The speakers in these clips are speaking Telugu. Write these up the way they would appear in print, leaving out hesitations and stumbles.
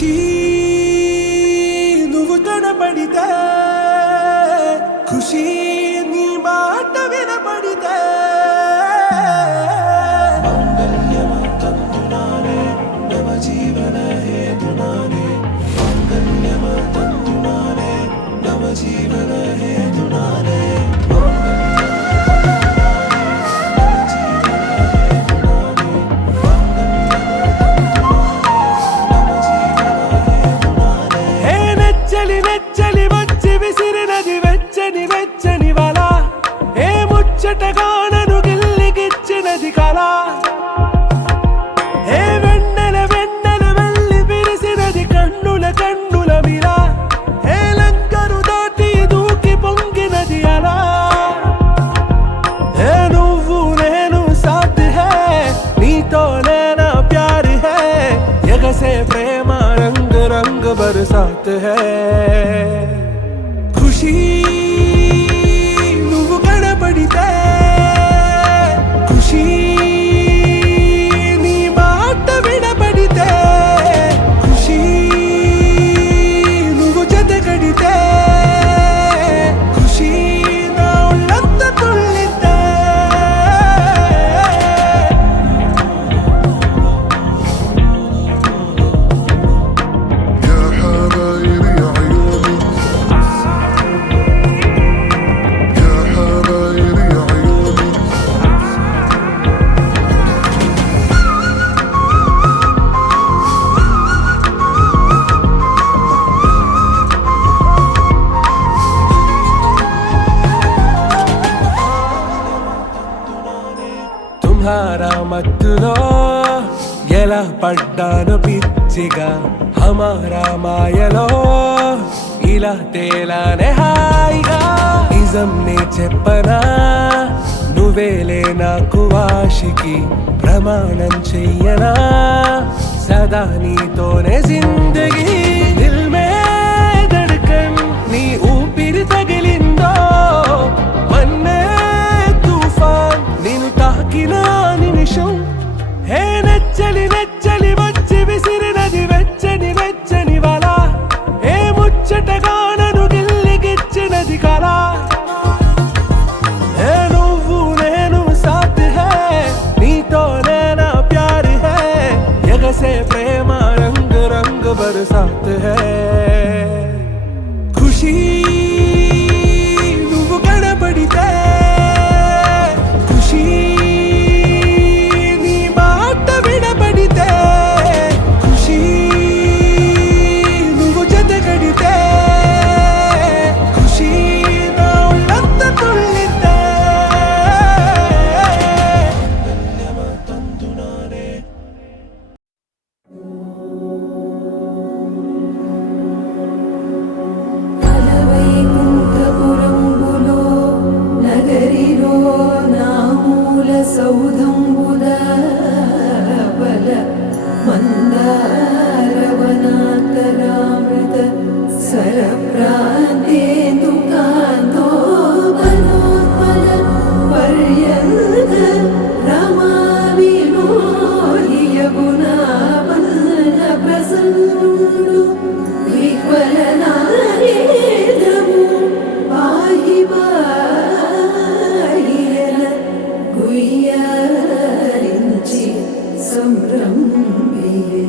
ఖుషీ నువ్వు కనబడితే ఖుషీ నీ మాట వినబడితే మంగళ్యమంతందునానే నవ జీవన హేతునానే మంగళ్యమంతందునానే నవ జీవన హేతునానే ముచ్చటగానను గిల్లిగిచ్చినది కళ ఏ వెన్నెల వెన్నెల వెళ్ళి విరిసినది కన్నుల కన్నుల మిలా ఏ లంకను దాటి దూకి పొంగినది అలా ఏ నువ్వు నేను సాథ్ హై నీతోనే నా ప్యార్ హై ఎగసే ప్రేమ రంగ్ రంగ్ బరసాత్ హై ఖుషీ ఖుషీ నీ మాట వినబడితే ఖుషీ నువ్వు జతగడితే ఖుషీ నా ఒళ్ళంత తుళ్ళితే తుమ్హారా మత్తులో ఎలా పడ్డాను పిచ్చిగా హమారా మాయలో ఇలా తేలానే హాయిగా నిజం నే చెప్పనా నువ్వేలే నాకు ఆశికి ప్రమాణం చెయ్యనా సదా నీతోనే జిందగీ దిల్ మే ధడ్కన్ నీ ఊపిరి తగిలిందో మన్నే తుఫాన్ నిన్ను తాకిన నిమిషం హే నెచ్చలి నెచ్చలి వచ్చి విసిరినది వెచ్చని వెచ్చని వల ఏ ముచ్చటగానను గిల్లిగిచ్చినది కళ ఏ నువ్వు నేను సాథ్ హై నీతోనే నా ప్యార్ హై ఎగసే ప్రేమ రంగ్ రంగ్ బరసాత్ హై ఖుషీ నువ్వు కనబడితే ఖుషీ నీ మాట వినబడితే ఖుషీ నువ్వు జతగడితే ఖుషీ నా ఒళ్ళంత తుళ్ళితే అలవైకుంఠపురంబులో నగరిలో నామూల సౌధంబుల బల మందారవనాకరామృత సరప్రాంతేందుకాంతో మనోత్పల పర్యంత రమా వినోదియగునా పల్ల ప్రసన్నుడు విహ్వలనారేంద్రము పాహి పాహియన గుయ్యారించి సంభ్రమియే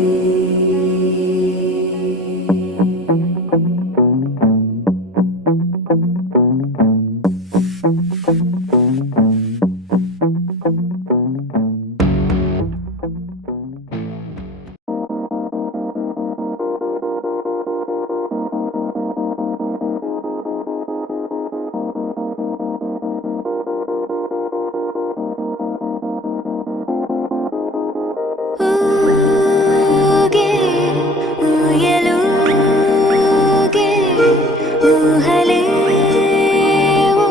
ఊహలేవో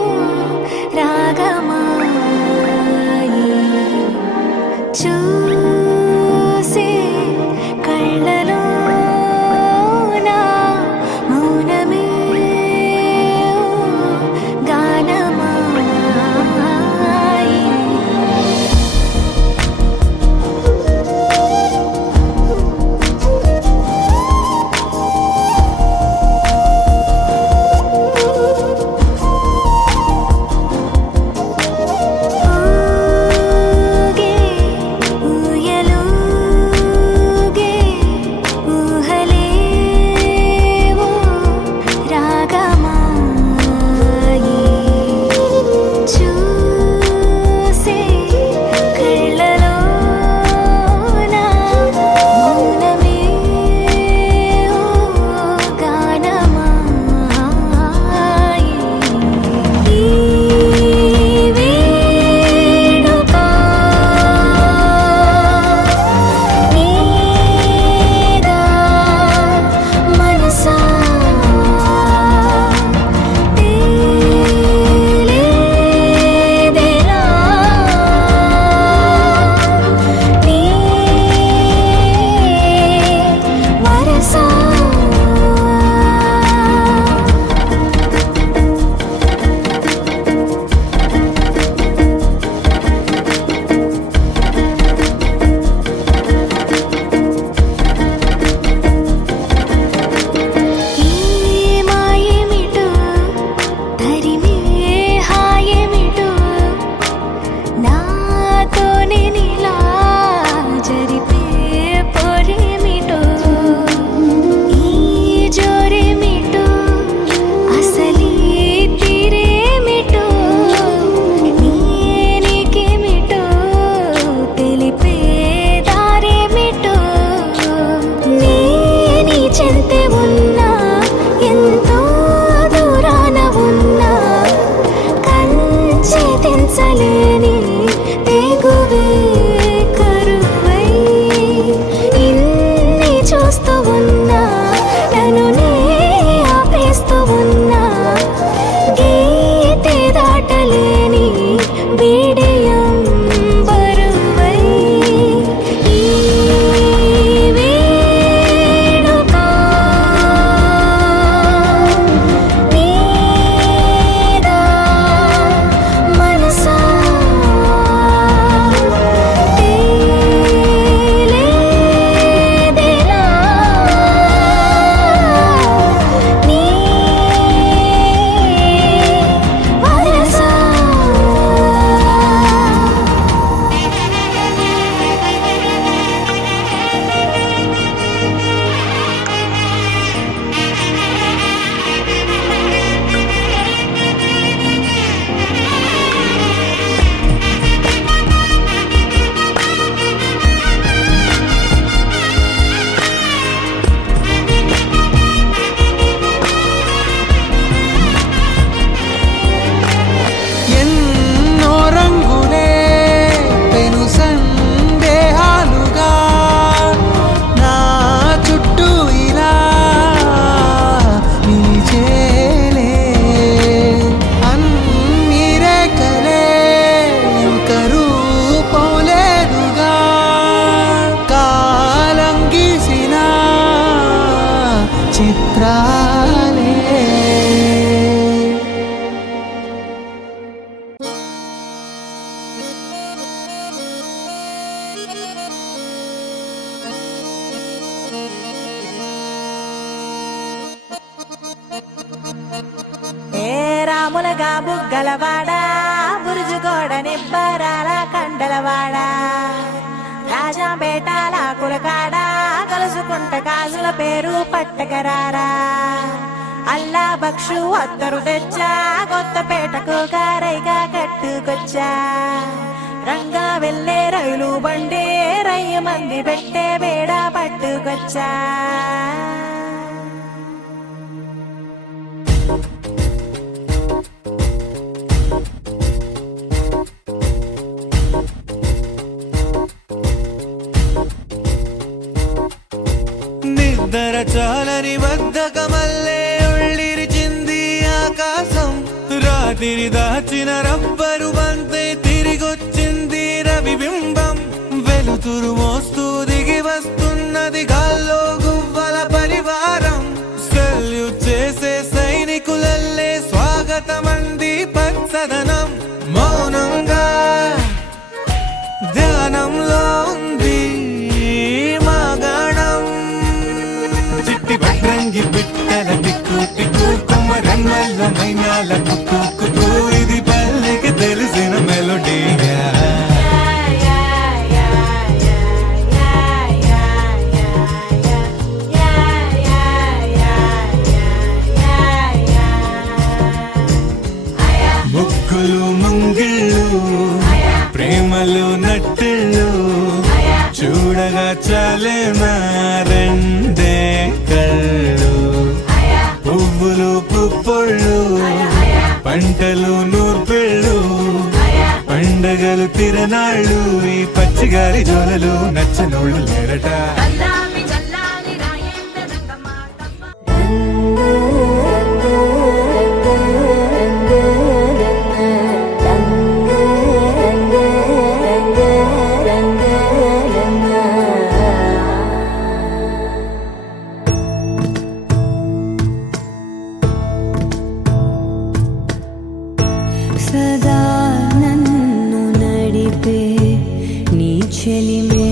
రాగమా మామూలుగా బుగ్గలవాడ బురుజుగోడ నిబ్బరాల కండలవాడ రాజాపేటాల కులకాడ కలుసుకుంట కాజుల పేరు పట్టకరారా అల్లా బక్షు అత్తరు తెచ్చా కొత్తపేటకు కారైగా కట్టుకొచ్చా రంగా వెళ్ళే రైలు బండి రయ్య మంది పెట్టే బేడ పట్టుకొచ్చా నిద్ర చాలని బద్ధకమల్లే ఉళ్ళిరిచింది ఆకాశం రాత్రి దాచిన రబ్బరు బంతే తిరిగొచ్చింది రవిబింబం వెలుతురు మోస్తూ దిగి వస్తున్నది గాల్లో గువ్వల పరివారం సెల్యూట్ చేసే సైనికులల్లే స్వాగతమంది పచ్చదనం మౌనంగా ధ్యానంలో ఉంది మాగణం చిట్టి భద్రంగి బిట్టల టిక్కు టిక్కు కొమ్మరమ్మల మైనాల కుక్కు కుక్కు ఇది పల్లెకి తెలిసిన మెలోడీయా ముగ్గులు ముంగిళ్ళు ప్రేమలు నట్టిళ్ళు చూడగా చాలే రెండే కళ్ళు పువ్వులు పుప్పొళ్ళు పంటలు నూర్పిళ్ళు పండగలు తిరనాళ్ళు ఈ పచ్చిగారి జోలలు నచ్చనోళ్ళు లేరట సదా నన్ను నడిపే నీ చెలిమే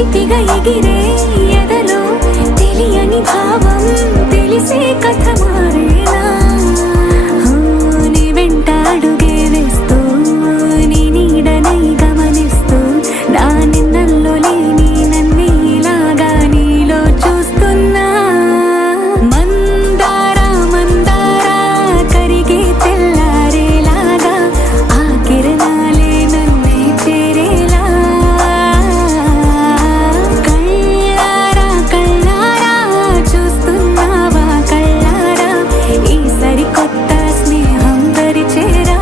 చిలిపిగా ఎగిరే ఎదలో తెలియని భావం తెలిసే కథ మారేలా నీ వెంట అడుగే వేస్తూ నీ నీడనై గమనిస్తూ నా నిన్నల్లో లేని నన్నే ఇలాగా నీలో చూస్తున్నా మందారా మందారా కరిగే తెల్లారేలాగా ఆ కిరణాలే నన్నే చేరేలా కళ్ళారా కళ్ళారా చూస్తున్నావా కళ్ళారా ఈ సరికొత్త స్నేహం పరిచేరా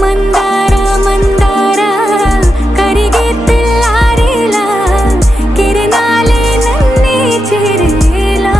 మందారా మందారా కరిగే తెల్లారేలా కిరణాలే నన్నే చేరేలా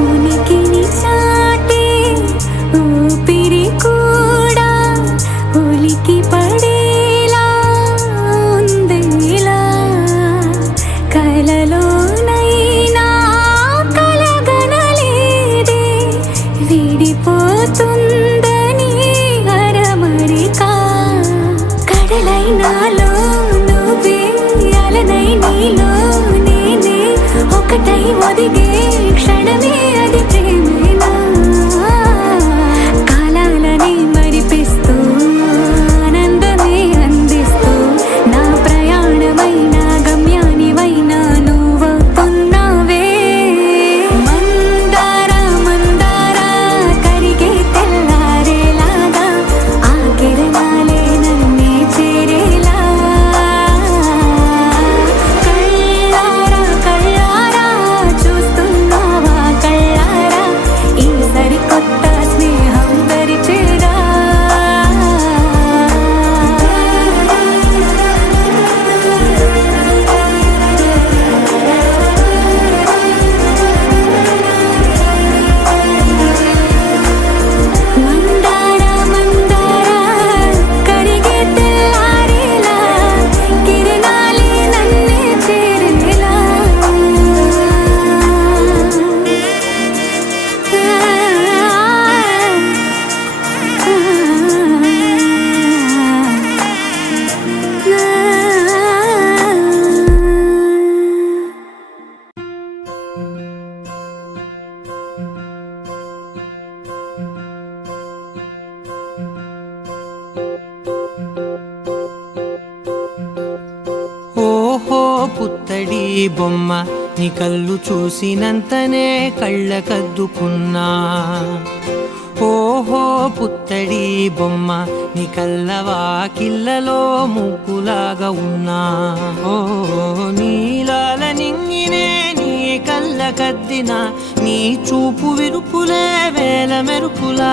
ఉనికిని చాటే ఊపిరి కూడా ఉలికి పడేలా ఉందేలా కలలోనైనా కలగనలేదే విడిపోతుందని అరమరిక కడలైనాలో నువ్వే అలనై నీలో నేనే ఒకటై ఒదిగే క్షణమే అది ప్రేమేనా కాలాలని మరిపిస్తూ ఆనందమే అందిస్తూ నా ప్రయాణమైన గమ్యానివైనా నువ్వవుతున్నావే మందారా మందారా కరిగే తెల్లారేలాగా ఆ కిరణాలే నన్నే చేరేలా కళ్ళారా కళ్ళారా చూస్తున్నావా కళ్ళారా ఈ సరికొత్త స్నేహం పరిచేరా మందారా మందారా కరిగే తెల్లారేలా కిరణాలే నన్నే చేరేలా ఓహో పుత్తడి బొమ్మ నీ కళ్ళు చూసినంతనే కళ్ళకద్దుకున్నా ఓహో పుత్తడి బొమ్మ నీ కళ్ళవాకిళ్ళలో ముగ్గులాగా ఉన్నా ఓ నీలాల నింగినే నీ కళ్ళకద్దిన నీ చూపు విరుపులే వేల మెరుపులా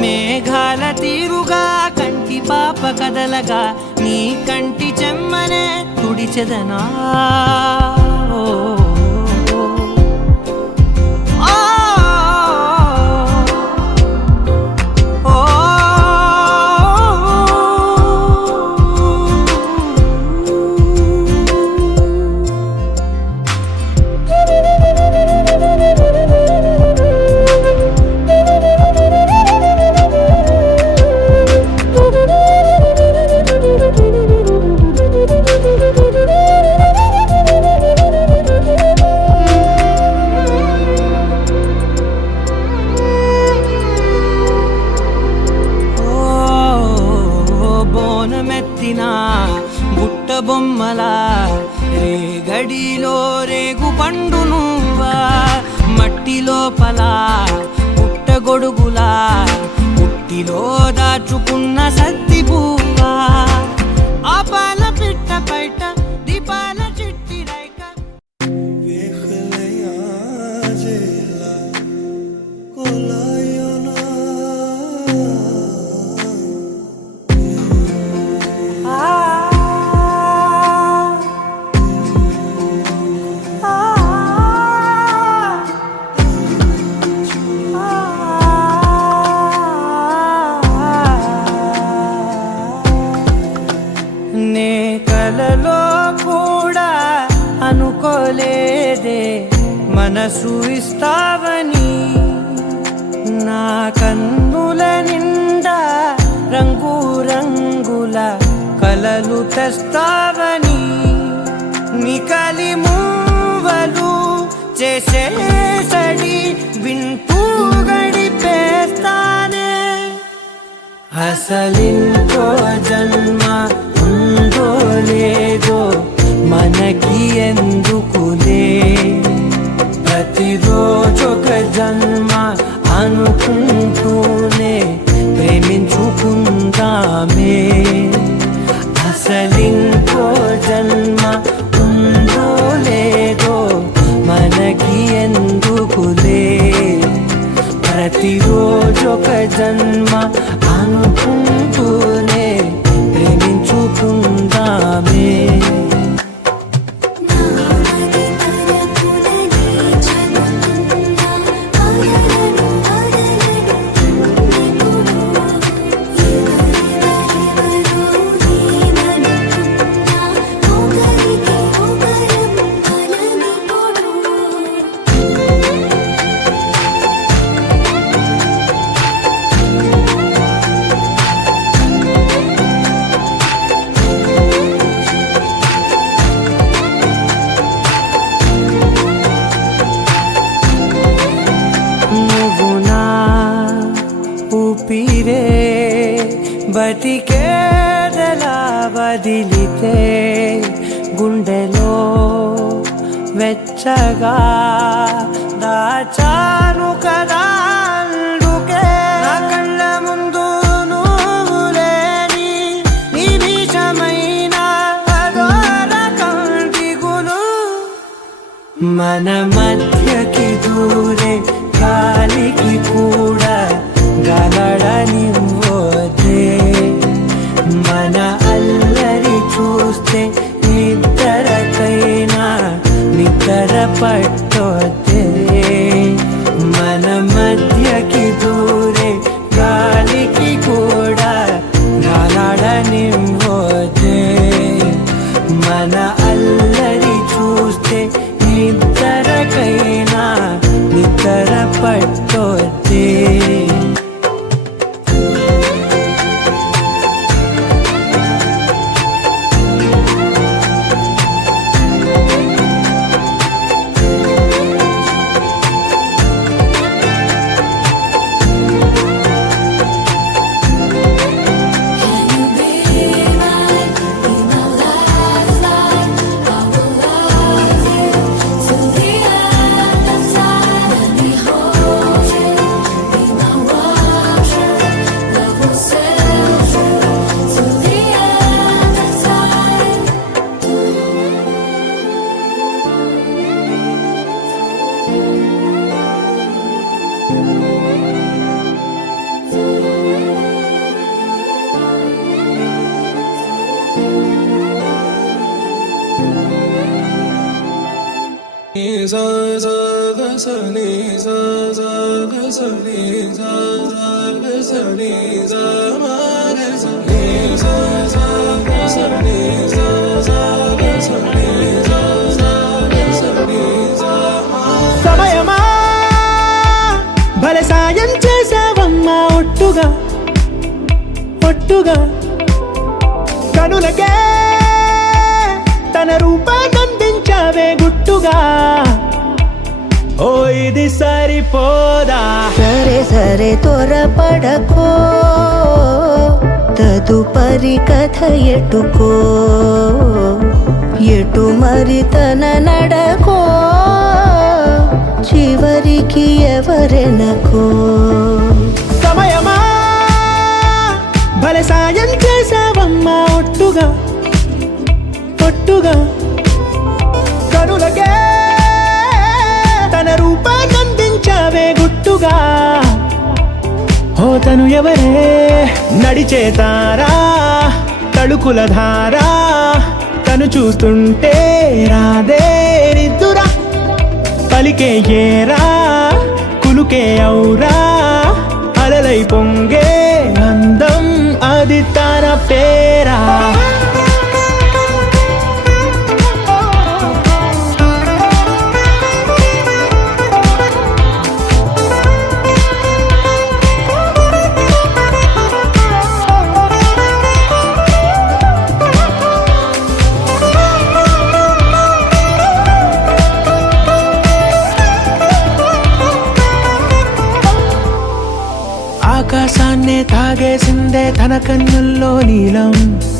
మేఘాల తీరుగా కంటి పాప కదలగా నీ కంటి చెమ్మనే తుడిచెదనా ఓ బోనమెత్తిన బుట్ట బొమ్మలా రేగడిలో రేగు పండు నువ్వా మట్టి లోపల పుట్ట గొడుగులా పుట్టిలో దాచుకున్న సత్తి పువ్వా ఆపాల పిట్ట పైట దీపాల చిట్టి రైక నే కలలో కూడా అనుకోలేదే మనసు ఇస్తావని నా కన్నుల నిండా రంగు రంగుల కలలు తెస్తావని నికలి మూవలు చేసేసడి వింటూ గడిపేస్తానే అసలింకో జన్మ ఉందో లేదో మనకి ఎందుకులే ప్రతిరోజొక జన్మ అనుకుంటూనే ప్రేమించుకుందామే అసలింకో జన్మ ఉందో లేదో మనకి ఎందుకులే ప్రతిరోజొక జన్మ అనుకుంటూనే ప్రేమించుకుందామే నామది తరపునని చెబుతున్నా ఆగలను ఎవరెవరెవరో నీవనుకున్నా ఒకరికి ఒకరం కలని కొడు నువ్వు నా ఊపిరే బతికేదలా వదిలితే గుండెలో వెచ్చగా దాచాను కదా అందుకే నా కళ్ళ ముందు నువ్వు లేని నిమిషమైన అదోర కంటిగులు మన మధ్యకి దూరే గాలికి కూడా గలడనివ్వదే మన అల్లరి చూస్తే నిద్రకైనా నిద్ర పట్టొద్దే మన మధ్యకి దూరే గాలికి కూడా గలడనివ్వదే మన అల్లరి చూస్తే నిద్రకైనా నిద్ర పట్టొద్దే సమయమా భలే సాయం చేసావమ్మా ఒట్టుగా ఒట్టుగా కనులకే తన రూపాన్నందించావే గుట్టుగా ఓ ఇది సరిపోదా సరే సరే త్వరపడకో తదుపరి కథ ఎటుకో ఎటు మరి తన నడకో చివరికి ఎవరెనకో సమయమా భలే సాయం చేసావమ్మా ఒట్టుగా ఒట్టుగా కనులకే తన రూపాన్నందించావే గుట్టుగా ఓ తను ఎవరే నడిచే తారా తళుకుల ధారా తను చూస్తుంటే రాదే నిద్దురా పలికే ఏరా కులుకే ఔరా అలలై పొంగే అందం అది తన పేరా ఆకాశాన్నే తాగేసిందే తన కన్నుల్లో నీలం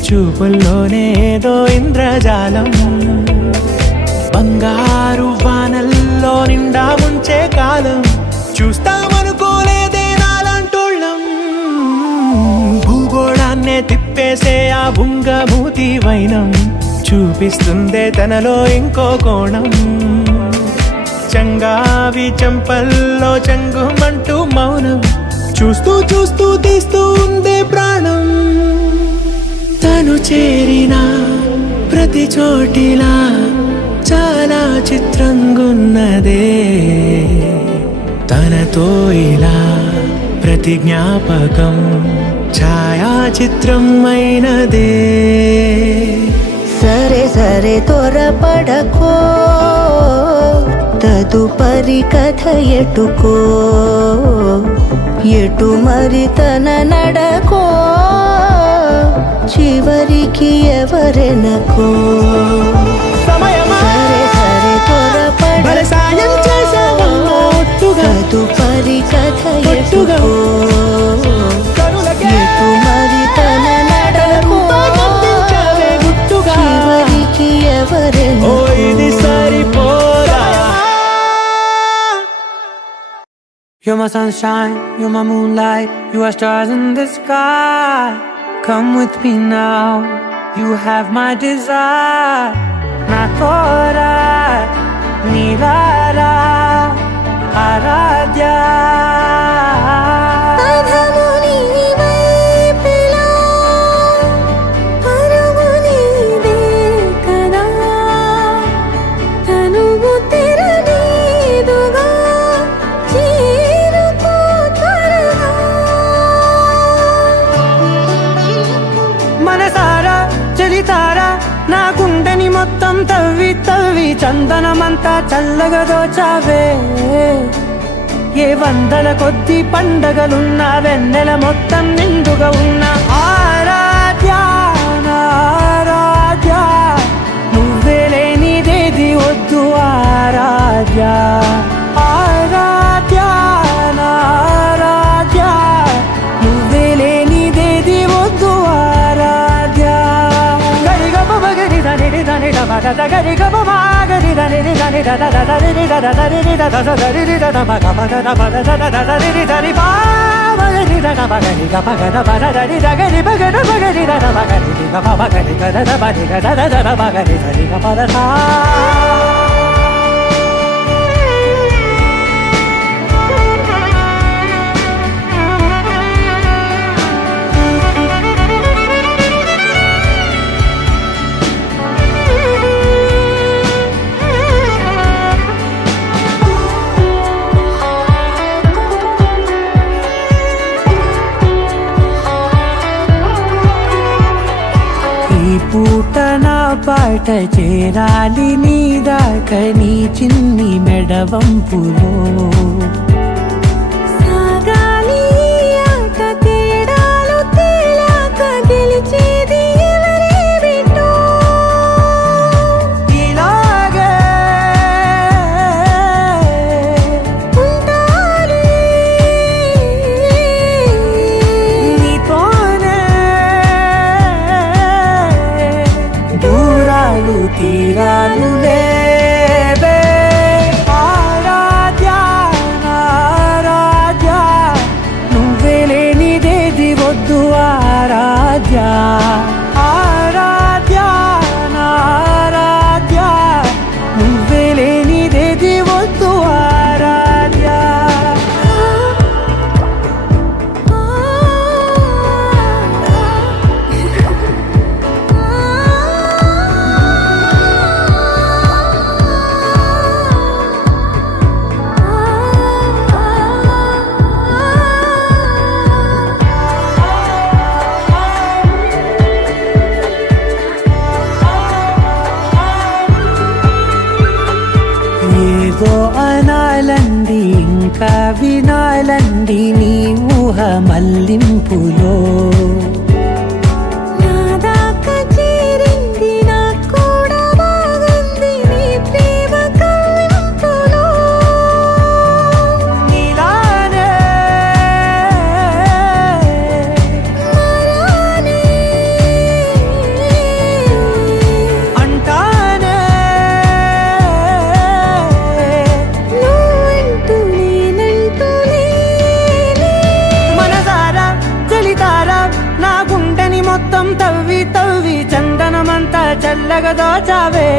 చూపుల్లోనే ఏదో ఇంద్రజాలం బంగారు వానల్లో నిండా ఉంచే కాలం చూస్తామనుకోలేదే నాలాంటోళ్ళం భూగోళాన్నే తిప్పేసే ఆ బుంగమూతి వైనం చూపిస్తుందే తనలో ఇంకో కోణం చంగావి చెంపల్లో చంగుమంటూ మౌనం చూస్తూ చూస్తూ తీస్తూ ఉందే ప్రాణం తను చేరిన ప్రతి చోటిలా చాలా చిత్రంగున్నదే తనతో ఇలా ప్రతి జ్ఞాపకం ఛాయాచిత్రం అయినదే సరే సరే త్వరపడకో తదుపరి కథ ఎటుకో ఎటు మరి తన నడకో చివరికి ఎవరెనకో సమయమా సరే సరే భలే సాయం చేసావమ్మా ఒట్టుగా తదుపరి కథ ఒట్టుగా ఎటుకో కనులకే ఎటు మరి తన నడకో రూపాన్నందించావే గుట్టుగా చివరికి ఓ ఎవరెనకో ఇది సరిపోదా You're my sunshine, you're my moonlight, you are stars in the sky. Come with me now, you have my desire. Na tora, nilara, aradya. మనసారా చలితారా నా గుండెని మొత్తం తవ్వి తవ్వి చందనమంతా చల్లగా దోచావే ఏ వందల కొద్ది పండగలున్నా వెన్నెల మొత్తం నిండుగా ఉన్న ఆరాధ్య నా ఆరాధ్య నువ్వే లేనిదేది వద్దు ఆరాధ్య ఆరాధ్య నా ఆరాధ్య నువ్వే లేనిదేది వద్దు ఆరాధ్య గరిగమ మగరి దని దని మగ గరి గమ మాగరి దని దని దద దరి దద దరి దద దరి దద మగ మగ దద దద దరి దరి బా మగరి దద మగరి గమ గద బద దరి దగరి మగద మగరి దద మగరి గమ మగరి గద బది గద దద మగరి దరి గమ దద ఈ పూట నా పాట చేరాలి నీ దాకా నీ చిన్ని మెడవంపులో సాగాలి ఆట తేడాలు తేలాక గెలిచేది ఎవరే బిడ్డో ఇలాగే ఉండాలి నీతోనే తీరాలు లేవే ఆరాధ్య ఆరాధ్య నువ్వే లేనిదేది వద్దు ఆరాధ్య ఆరాధ్య ఆరాధ్య నువ్వే లేనిదేది వద్దు ఆరాధ్య ఏదో అనాలండి ఇంకా వినాలండి నీ ఊహ మల్లింపులో నా దాకా చేరింది నాకు కూడా బాగుంది నీ ప్రేమ కవ్వింపులో నీలానే మరానే అంటానే నువ్వంటూ నేనంటూ లేనే మనసారా చలితారా నా గుండెని మొత్తం తవ్వి తవ్వి చందనమంతా చల్లగా దోచావే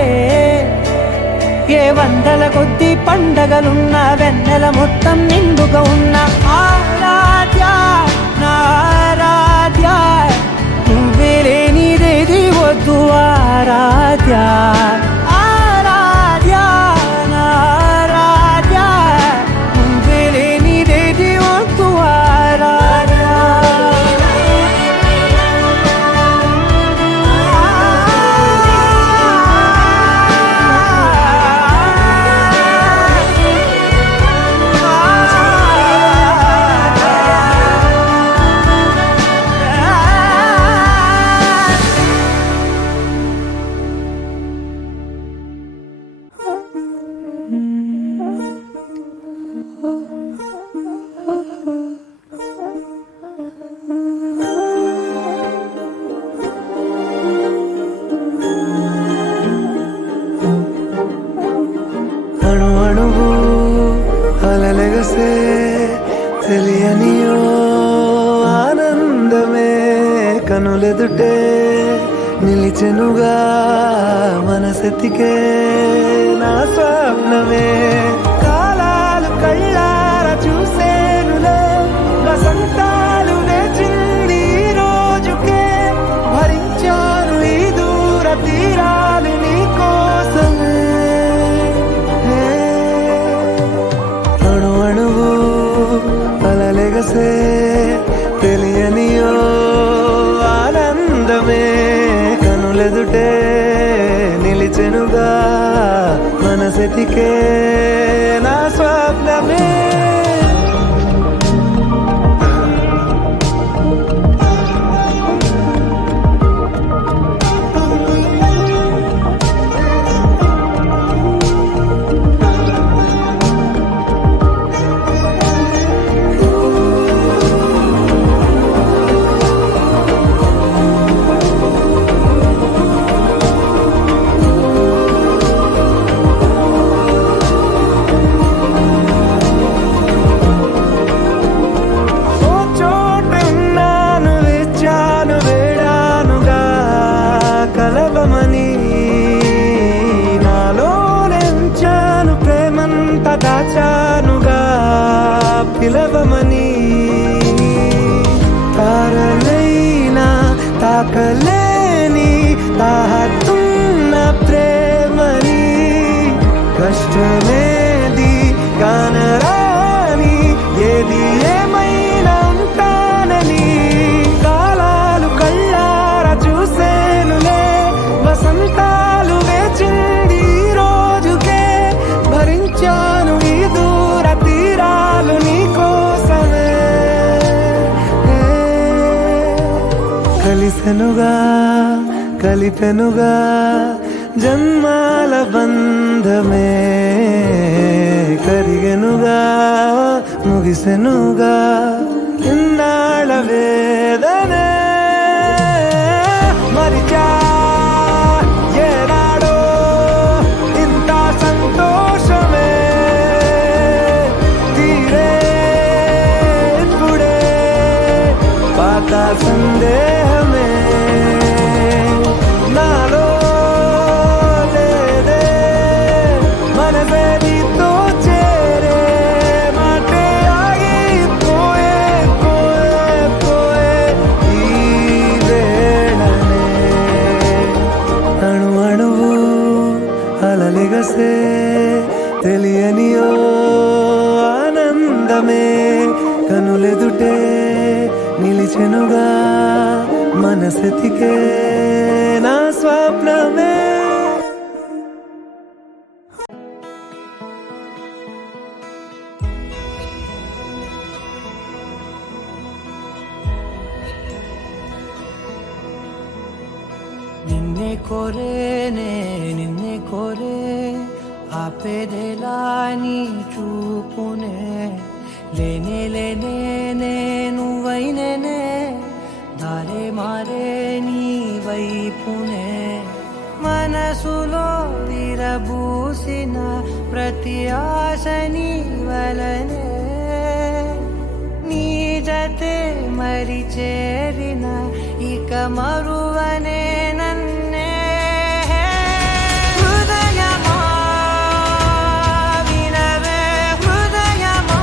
ఏ వందల కొద్ది పండగలున్న వెన్నెల మొత్తం నిండుగా ఉన్న ఆరాధ్య నా ఆరాధ్య నువ్వే లేనిదేది వద్దు ఆరాధ్య ఆరాధ్య నా ఆరాధ్య నువ్వే లేనిదేది వద్దు ఆరాధ్య అణు అణువు అలలెగసే తెలియనియో ఆనందమే కనులెదుటే నిలిచెనుగా మనసెతికే నా స్వప్నమే కాలాలు కళ్ళార చూసేనులే వసంతాలు వేచింది ఈ రోజుకే భరించాను ఈ దూర తీరాలు నీ కోసమే అణు అణువు అలలెగసే తెలియనియో ఆనందమే కనులెదుటే నిలిచెనుగా మనసెతికే నా స్వప్నమే ఓ చోటున్నాను వేచాను వేడానుగా కలవమని నాలో నెంచాను ప్రేమంత దాచానుగా పిలవమని తారలైనా తాకలేని తాహతున్న ప్రేమని కష్టమేది కానరాని ఏది ఏమైనా ఉంటానని కాలాలు కళ్ళార చూసేనులే వసంతాలు వేచింది ఈ రోజుకే భరించాను ఈ దూర తీరాలు నీ కోసమే కలిసెనుగా కలిపెనుగా జన్మాల బంధమే కరిగెనుగా ముగిసెనుగా ఇన్నాళ్ళ వేదనే మరిచా ఏనాడో మనసే తెలియని ఓ ఆనందమే కనులెదుటే నిలిచెనుగా మనసెతికే నా స్వప్నమే. నిన్నే కోరేనే నిన్నే కోరే ఆపేదేలా నీ చూపునే లేనే లేనే నువ్వైనేనే దారే మారే నీ వైపునే మనసులో విరబూసిన ప్రతి ఆశ నీ వలనే నీ జతే మరి చేరిన ఇక మరువనే నన్నే హృదయమా వినవే హృదయమా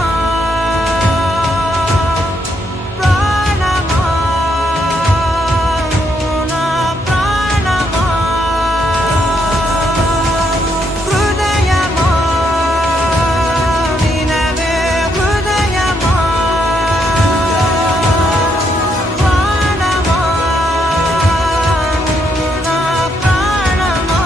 ప్రాణమా నా ప్రాణమా హృదయమా వినవే హృదయమా ప్రాణమా నా ప్రాణమా.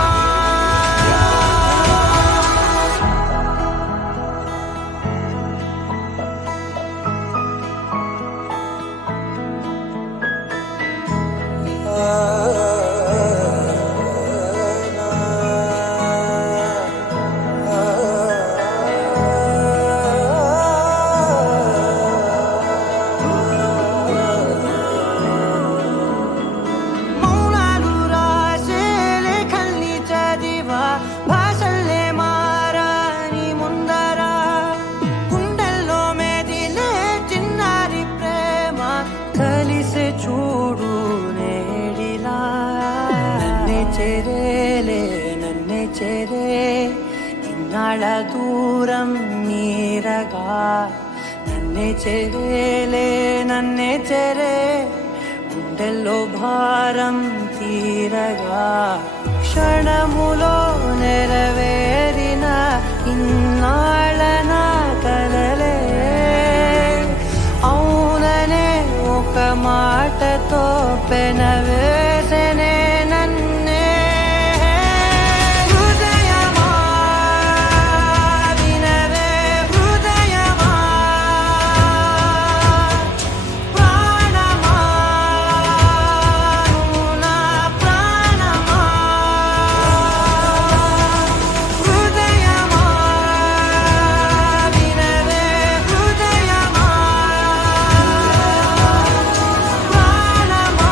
మౌనాలు రాసే లేఖల్ని చదివా భాషల్లే మారాని ముందర గుండెల్లో మెదిలే చిన్నారి ప్రేమ కలిసే చూడు నేడిలా నన్నే చేరేలే నన్నే చేరే ఇన్నాళ్ళ దూరం మీరగా నన్నే చేరేలే నన్నే చేరే గుండెల్లో భారం తీరగా క్షణములో నెరవేరిన ఇన్నాళ్ళ నా కలలే అవుననే ఒక మాటతో పెనవేసనే నన్నే హృదయమా వినవే హృదయమా ప్రాణమా నా ప్రాణమా హృదయమా వినవే హృదయమా ప్రాణమా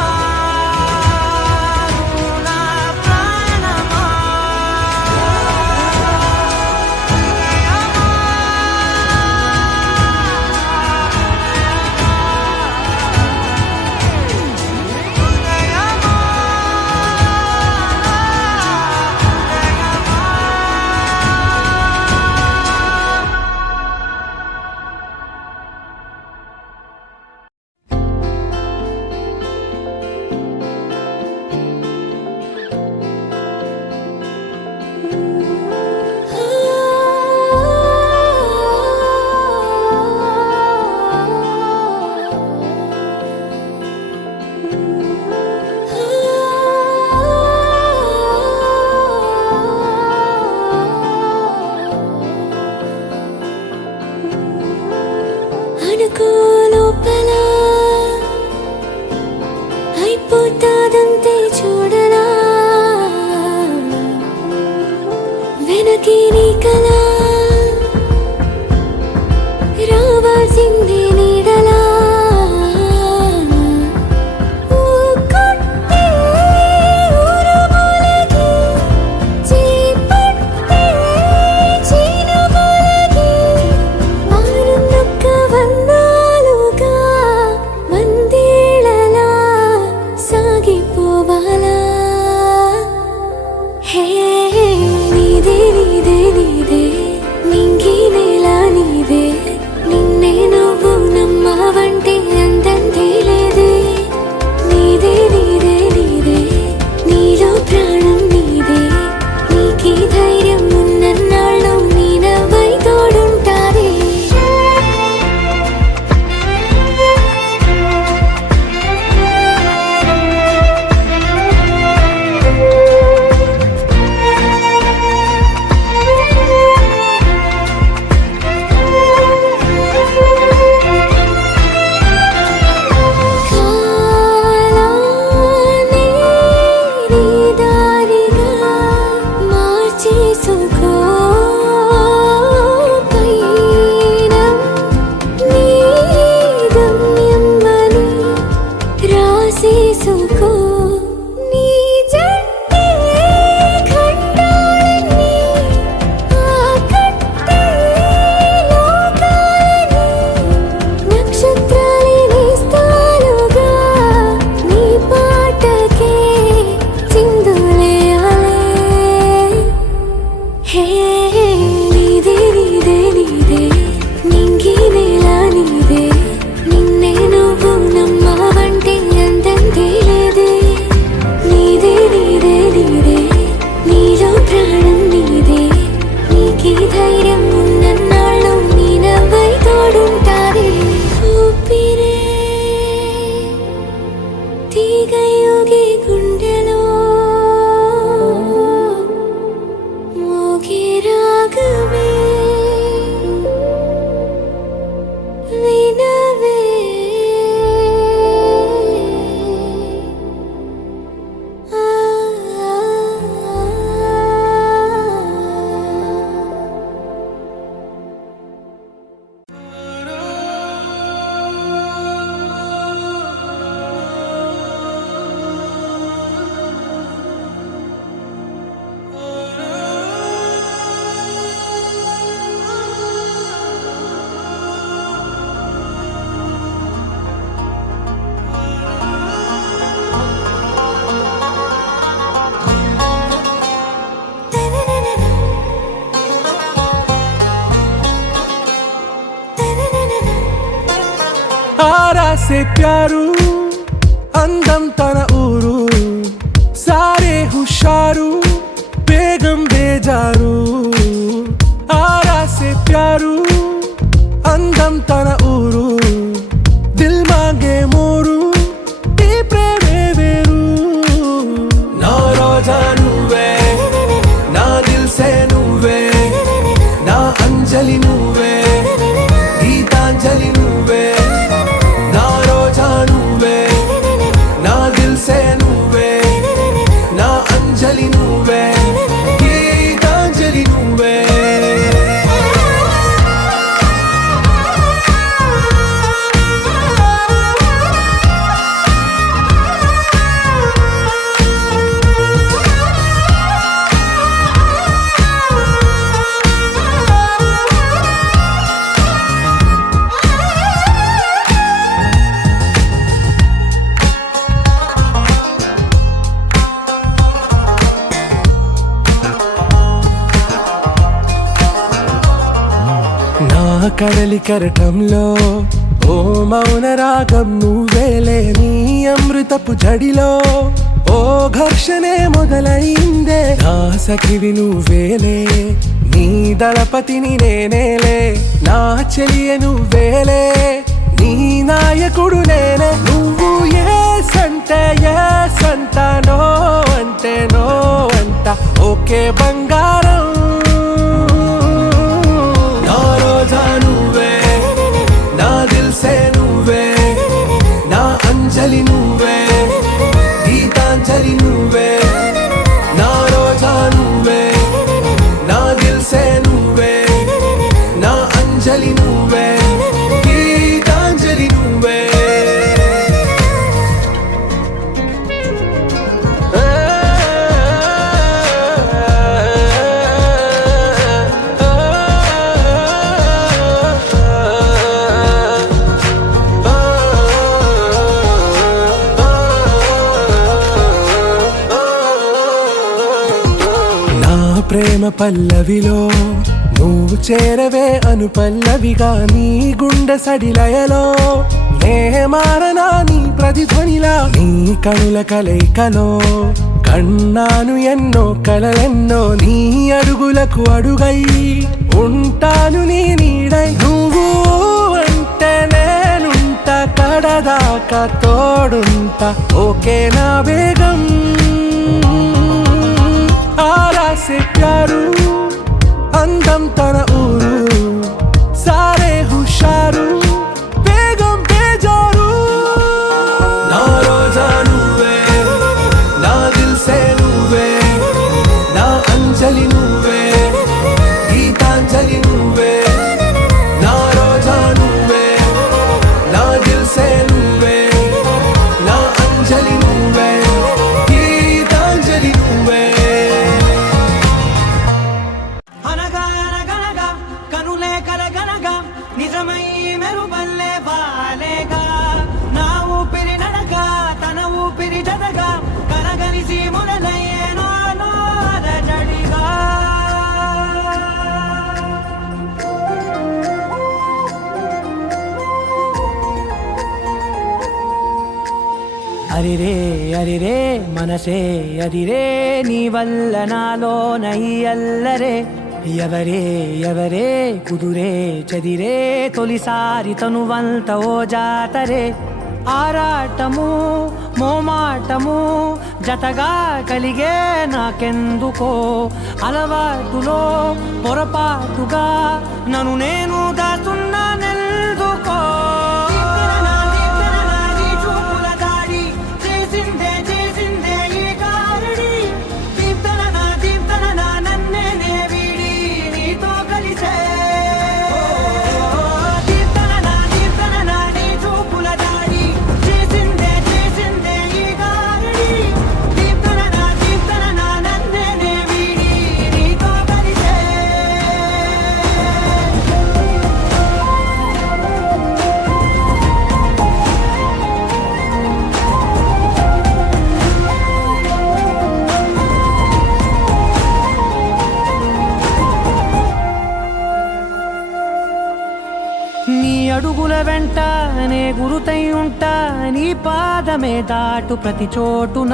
సే ప్యారు అందం తన ఊరు సారే హుషారు బేగం బేజారు ఆరా సే ప్యారు అందం తన ఊరు దిల్ మాంగే మోరు ఈ ప్రేమే వేరు నా రోజా నువ్వే నా దిల్ సే నువ్వే నా అంజలి నువ్వే గీతాంజలి నువ్వే నా రోజా నువ్వే నా దిల్ సే నువ్వే నా అంజలి నువ్వే గీతాంజలి నువ్వే నా కడలి కరటంలో ఓ మౌన రాగం నువ్వేలే నీ అమృతపు జడిలో ఓ ఘర్షణే మొదలైందే నా సఖివి నువ్వేలే నీ దళపతిని నేనేలే నా చెలియ నువ్వేలే నీ నాయకుడు నేనే నువ్వు ఏ సంట నో అంటే నో అంట ఓకే బంగారం నా రోజా నువ్వే నా దిల్ సే నువ్వే నా అంజలి నువ్వే గీతాంజలి నువ్వే నా రోజా నువ్వే నా దిల్ సే నువ్వే నా అంజలి నువ్వే గీతాంజలి నువ్వే నా ప్రేమ పల్లవిలో నువ్వు చేరవే అను పల్లవిగా నీ గుండె సడిలయలో నే మారనా నీ ప్రతిధ్వనిలా నీ కనుల కలయికలో కన్నాను ఎన్నో కలలెన్నో నీ అడుగులకు అడుగై ఉంటాను నీ నీడై నువ్వు అంటే నేనుంట కడదాకా తోడుంట ఓకే నా బేగం ఆరా సే ప్యారు అందం తన ఊరు సారే హుషారు బేగం బేజారు నా రోజా నువ్వే నా దిల్ సే నువ్వే నా అంజలి నువ్వే గీతాంజలి నువ్వే నా రోజా నువ్వే నా దిల్ సే నువ్వే నా అంజలి నువ్వే గీతాంజలి నువ్వే అనగా అనగనగా కనులే కలగనగా నిజమై మెరుపల్లే బాలేగా నా ఊపిరి నడక తన ఊపిరి జతగా కలగలిసి మొదలయ్యేనో జడిగా అరిరే అరిరే మనసే అరిరే నీ వల్ల నాలో నయ్యల్లరే ఎవరే ఎవరే కుదురే చదిరే తొలిసారి తనువంత ఓ జాతరే ఆరాటము మోమాటము జతగా కలిగే నాకెందుకో అలవాటులో పొరపాటుగా నన్ను నేను దాచున్నా నెల్దుకో నే గురుతై ఉంటా నీ పాదమే దాటు ప్రతి చోటున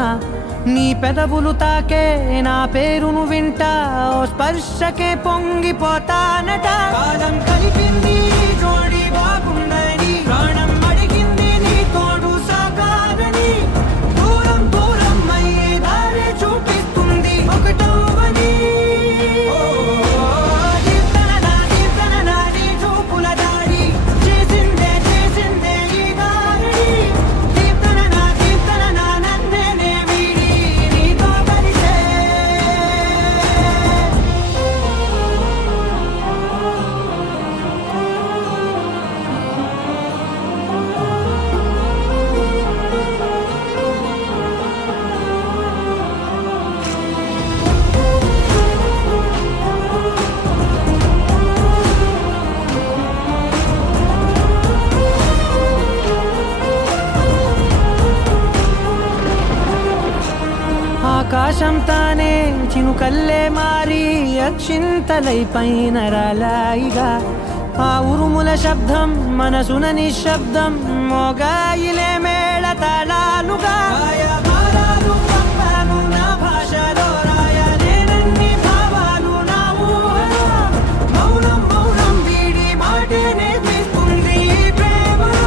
నీ పెదవులు తాకే నా పేరును వింటా ఓ స్పర్శకే పొంగిపోతానట కాలం కలిపింది జోడి బాగుండని ప్రాణం అడిగింది నీ తోడు సాగాలని దూరం దూరం అయ్యే దారి చూపిస్తుంది ఒకటవని ఆకాశం తానే చినుకల్లే మారి అక్షింతలై పైన రాలాయిగా ఆ ఉరుముల శబ్దం మనసున నిశ్శబ్దం మోగాయిలే మేళ తాళాలుగా నా భాషలో రాయలేనన్ని భావాలు నా ఊహలో మౌనం మౌనం వీడి మాటే నేర్పిస్తుంది ప్రేమలో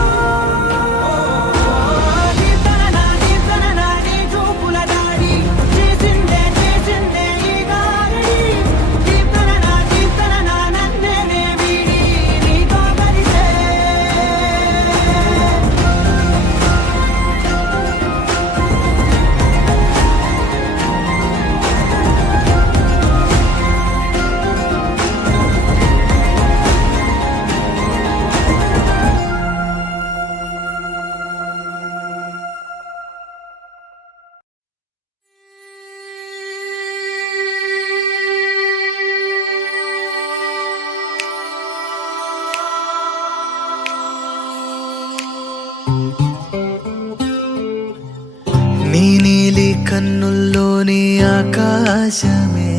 నీ నీలి కన్నుల్లోని ఆకాశమే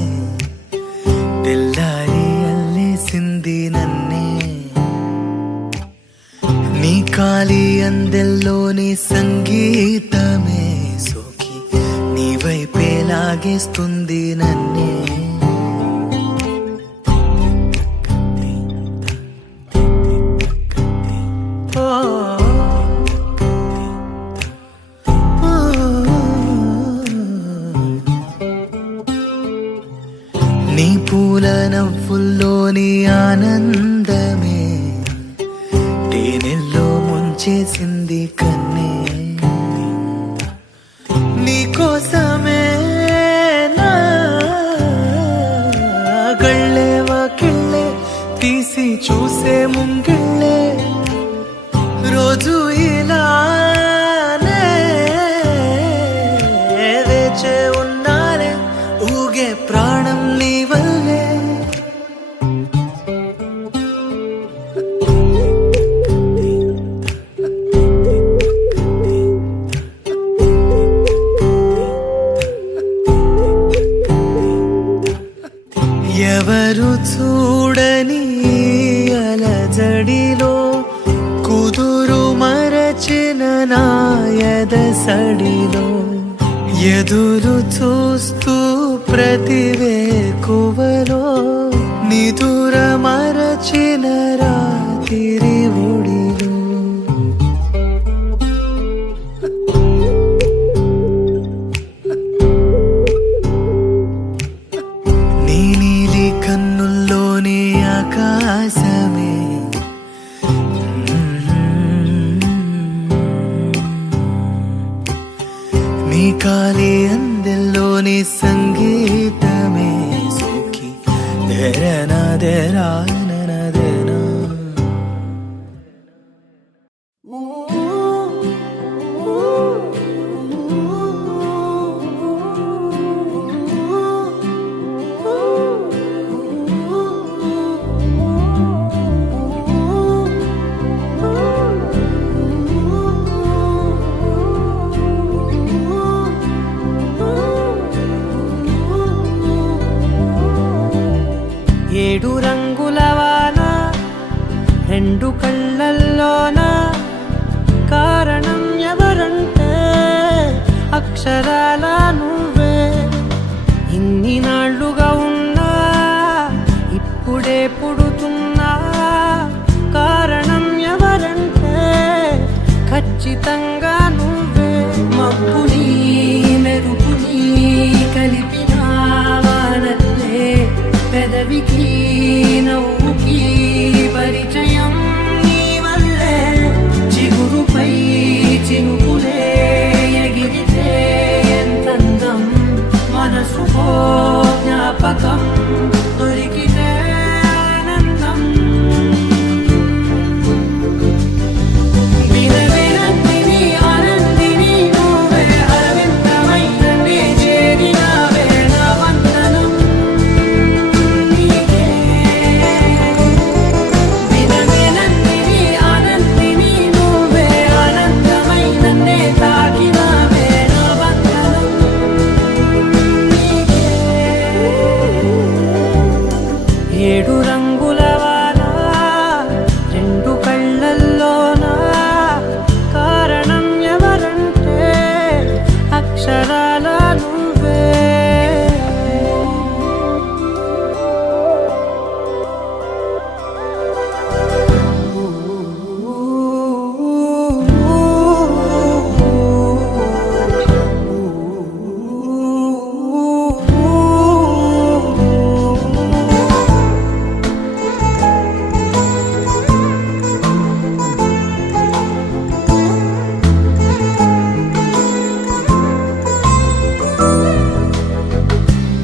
తెల్లారి అల్లేసింది నన్నే నీ కాలి అందెల్లోని సంగీతమే సోకి నీ వైపే లాగేస్తుంది నన్నే నీ పూల నవ్వుల్లోని ఆనందమే తేనెల్లో ముంచేసింది కన్నే నీ కోసమే నా గళ్ళే వాకిళ్ళే తీసి చూసే ముంగిళ్ళే రోజు ఇలానే వేచే ఉన్నారే ఊగే ప్రాణం నీ వల్లే ఎవరు చూడని అలజడిలో కుదురు మరచిన నాయద సడిలో ఎదురు చూస్తూ ప్రతివేకువలో నిదుర మరచిన రాత్రి ఒడిలో నీ నీలి కన్నుల్లోని ఆకాశమే నీ కాలి అందెల్లోని సంగీతమే సోకి దేరనా దేనా ఏడు రంగుల అక్షరాల నువ్వే ఇన్ని నాళ్ళుగా ఉన్నా ఇప్పుడే పుడుతున్నా కారణం ఎవరంటే ఖచ్చితంగా నువ్వే మబ్బుని మెరుపుని కలిపిన వానల్లే పెదవికి నవ్వుకి పరిచయం నీ వల్లే చిగురుపై చినుకులే ఎగిరితే ఎంతందం మనసుకో జ్ఞాపకం దొరికితే ఆనందం వినవినందిని ఆనందిని నువ్వే అరవిందమైన నీ చేరినావే నా వందనం నీకే వినవినందిని ఆనందిని నువ్వే ఆనందమైన నే తాకినావే నా వందనం నీకే ఏడు రంగుల వాన రెండు కళ్ళల్లోనా కారణం ఎవరంటే అక్షరాల నువ్వే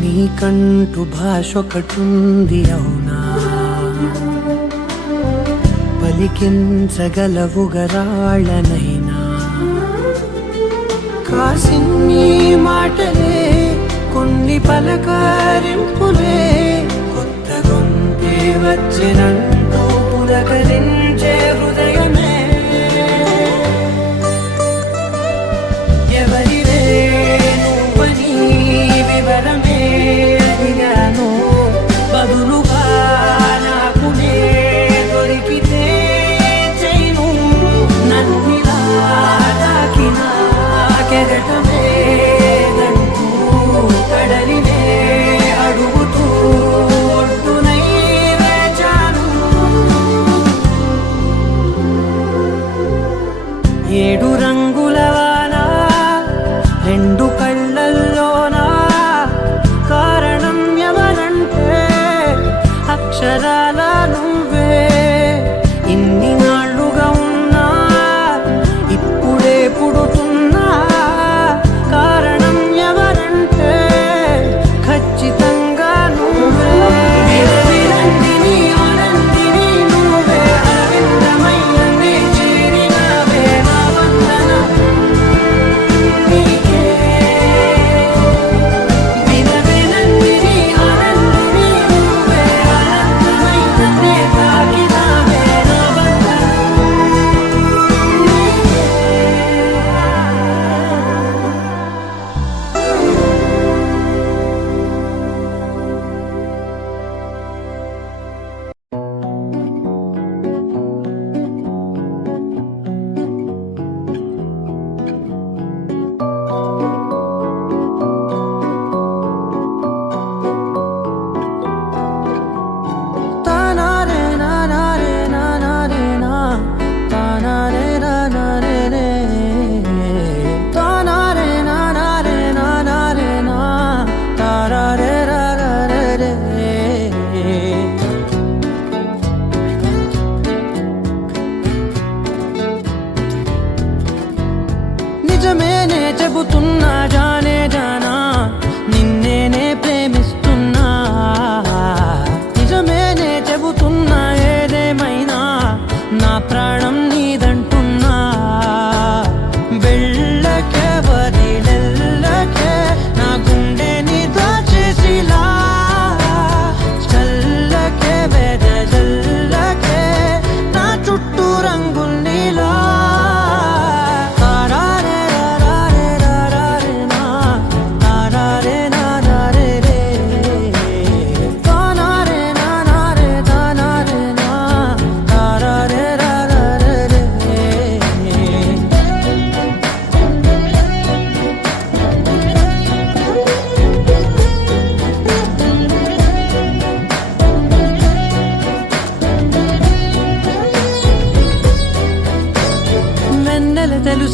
నీకంటూ భాష ఒకటుంది అవునా పలికించగలవు గరాళ్ళనైనా కాసిన్ని మాటలే కొన్ని పలకరింపులే కొత్త గొంతే వచ్చినంటూ పులకరించే హృదయమే ఎవరివే నువ్వని వివరమే అడిగాను బదులుగా నాకునే దొరికితే చేయను నన్నిలా తాకిన కెరటమే దంటూ కడలినే అడుగుతూ ఒడ్డునై వేచాను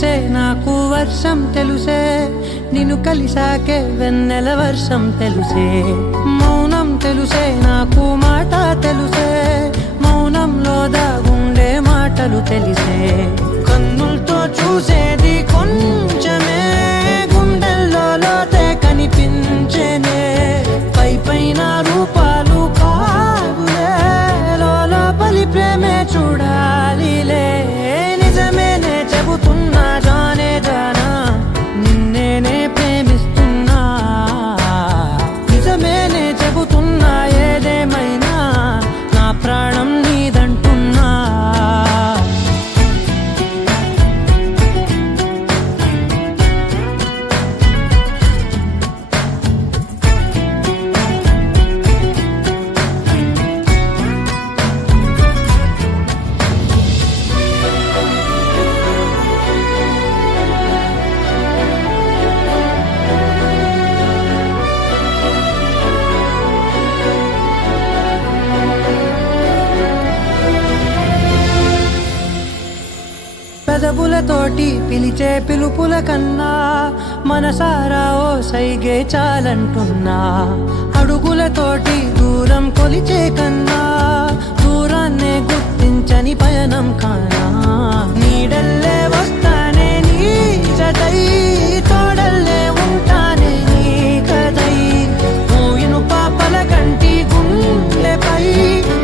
తెలుసే నాకు వర్షం తెలుసే నిన్ను కలిసాకే వెన్నెల వర్షం తెలుసే మౌనం తెలుసే నాకు మాట తెలుసే మౌనంలో దాగుండే మాటలు తెలిసే కన్నులతో చూసేది కొంచెమే గుండెల్లో లోతే కనిపించేనే పై పైన రూపాలు కాదులే లోపలి ప్రేమే చూడాలిలే నిజమేనే చెబుతున్నా జానే జానా నిన్నేనే ప్రేమిస్తున్నా నిజమేనే చెబుతున్నా ఏదేమైనా నా ప్రాణం నీదంటున్నా పెదవులతోటి పిలిచే పిలుపుల కన్నా మనసారా ఓ సైగే చాలంటున్నా అడుగులతోటి దూరం కొలిచే కన్నా దూరాన్నే గుర్తించని పయనం కానా నీడల్లే వస్తానే నీ జతై తోడల్లే ఉంటానే నీ కదై మూయిను పాపల కంటి గుండెపై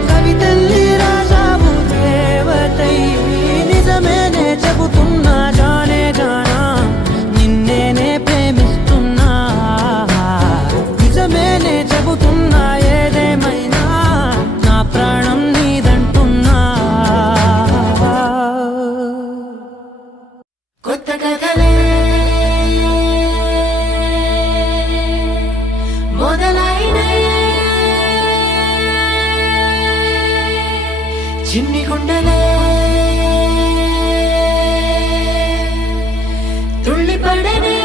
కవితల్లి రాజావు దేవతై నిజమేనే చెబుతున్నా జానే జానా నిన్నేనే ప్రేమిస్తున్నా నిజమేనే చెబుతున్నా ఏదేమైనా నా ప్రాణం నీదంటున్నా కొత్త కథలే మొదలైనయే చిన్ని గుండెలే తుళ్ళిపడనే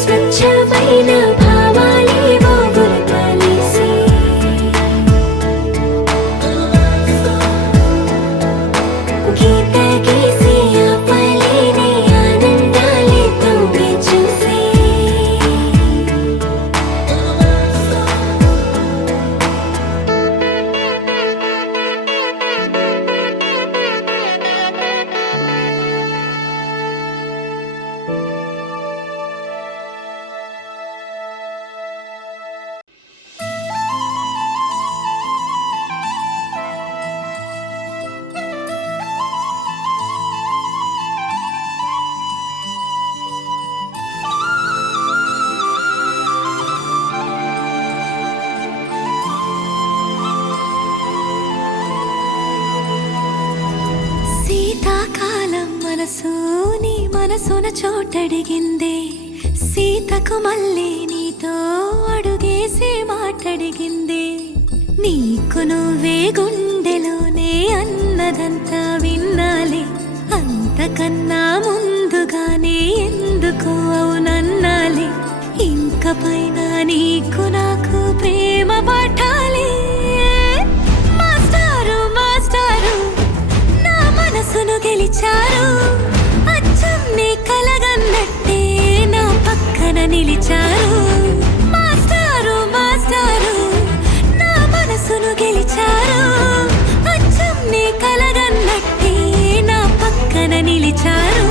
స్వచ్ఛమైన భావాలేవో గుర్తలిసి గీత గీసి ఆపలేని ఆనందాలే తొంగి చూసి శీతాకాలం మనసు నీ మనసున చోటడిగిందే సీతకు మళ్ళీ నీతో అడుగేసి మాటడిగిందే నీకు నువ్వే గుండెలోనే అన్నదంతా విన్నాలే అంతకన్నా ముందుగానే ఎందుకు అవునన్నాలే ఇంక పైన నీకు నాకు ప్రేమ పాఠాలే మాస్టారు మాస్టారు నా మనసును గెలిచారు అచ్చం నీ కలగన్నట్టే నా పక్కన నిలిచారు మాస్టారు మాస్టారు నా మనసును గెలిచారు అచ్చం నీ కలగన్నట్టే నా పక్కన నిలిచారు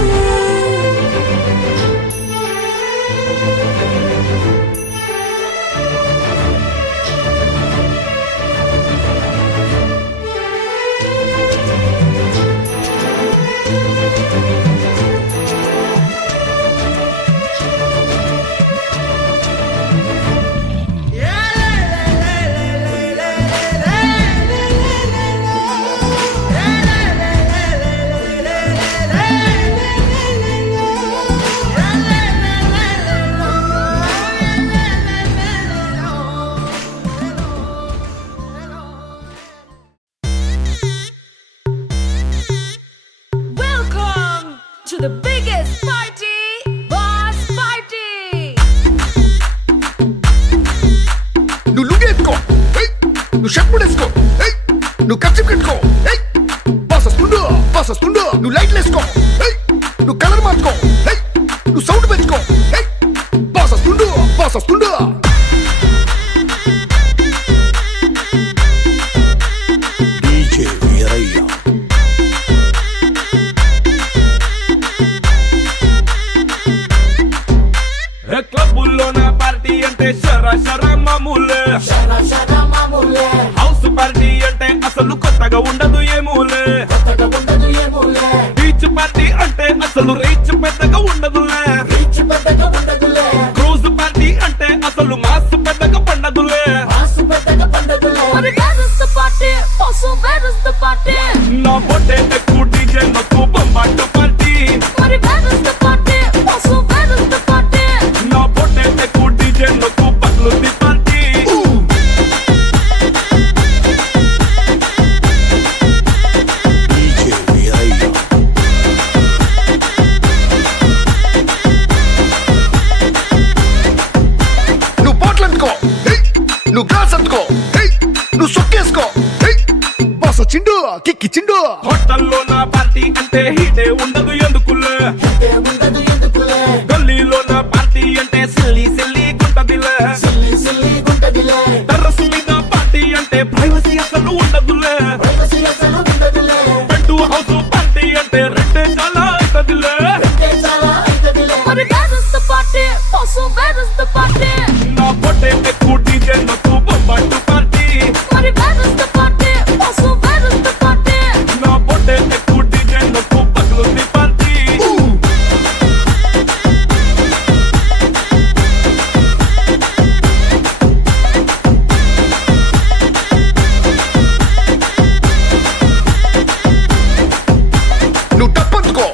to the biggest party, Boss Party. నువ్వు లుగేసుకో, నువ్వు షర్ట్ ముడేసుకో, నువ్వు కచ్చి పెట్టుకో, బాస్ వస్తుండు, నువ్వు లైట్లు వేసుకో, నువ్వు కలర్ మార్చుకో, నువ్వు సౌండ్ పెంచుకో, బాస్ వస్తుండు. డీజే వీరయ్య. క్లబ్బుల్లో నా పార్టీ అంటే షరా మామూలే, హౌస్ పార్టీ అంటే అసలు కొత్తగా ఉండదు ఏమూలే, బీచ్ పార్టీ అంటే అసలు రీచ్ పెద్దగా ఉండదులే, క్రూజ్ పార్టీ అంటే అసలు మాస్ పెద్దగా పండదులే. But where is the party? Also, where is the party? నా బొట్టే ఎక్కువ డీజే నొక్కు బొమ్మాటు party, But where is the party? Also, where is the party? నా బొట్టే ఎక్కువ డీజే నొక్కు పట్లుది పార్టీ. డీజే వీరయ్య. నువ్వు బాటిల్ అందుకో, నువ్వు గ్లాస్ అందుకో, నువ్వు సొక్కేసుకో, బాస్ వచ్చిండు, కిక్కిచ్చిండు. హోటల్లో నా పార్టీ అంటే హీటే ఉండదు ఎందుకులే, గల్లీలో నా పార్టీ అంటే సిల్లి గుంటదిలే, టెర్రస్ మీద పార్టీ అంటే ప్రైవసీ అసలు ఉండదులే, బెడ్ హౌస్ పార్టీ అంటే రెండే చాలా అవుతదిలే. But where is the party? Also, where is the party? నా పొట్టే ఎక్కువ డీజే నొక్కు బొమ్మాటు party, But where is the party? Also, where is the party? నా పొట్టే ఎక్కువ డీజే నొక్కు పట్లుది పార్టీ. నువ్వు టప్ అందుకో,